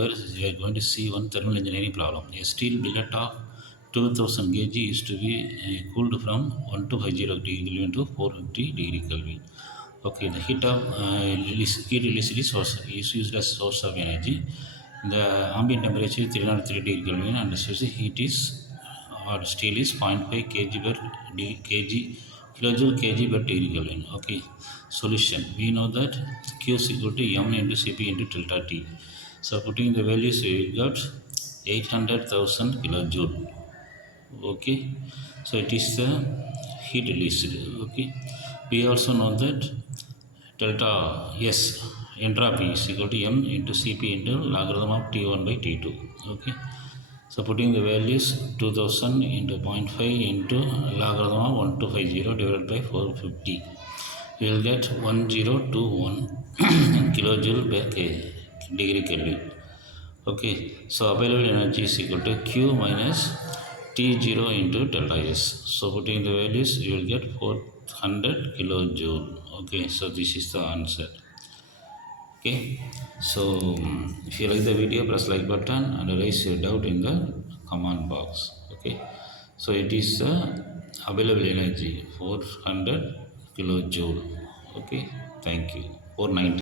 where we are going to see one thermal engineering problem. A steel billet of 2000 kg is to be cooled from 1250 degree Kelvin to 450 degree Kelvin. Okay, the heat of heat released is used as source of energy. The ambient temperature is 303 degree Kelvin and the specific heat is or steel is 0.5 kg per kilojoule kg per degree Kelvin. Okay, solution. We know that Q is equal to M into Cp into delta T. So putting the values, we got 800,000 kilojoule. Okay, so it is the heat released. Okay, we also know that delta S entropy is equal to M into Cp into logarithm of T1 by T2. Okay, so putting the values 2000 into 0.5 into logarithm of 1250 divided by 450, we will get 1021 kilojoule per degree Kelvin. Okay, so available energy is equal to Q minus T0 into delta S. So putting the values, you will get 400 kilojoule. Okay, so this is the answer. Okay, so if you like the video, press like button and raise your doubt in the comment box. Okay, so it is available energy 400 kilojoule. Okay, thank you. 490.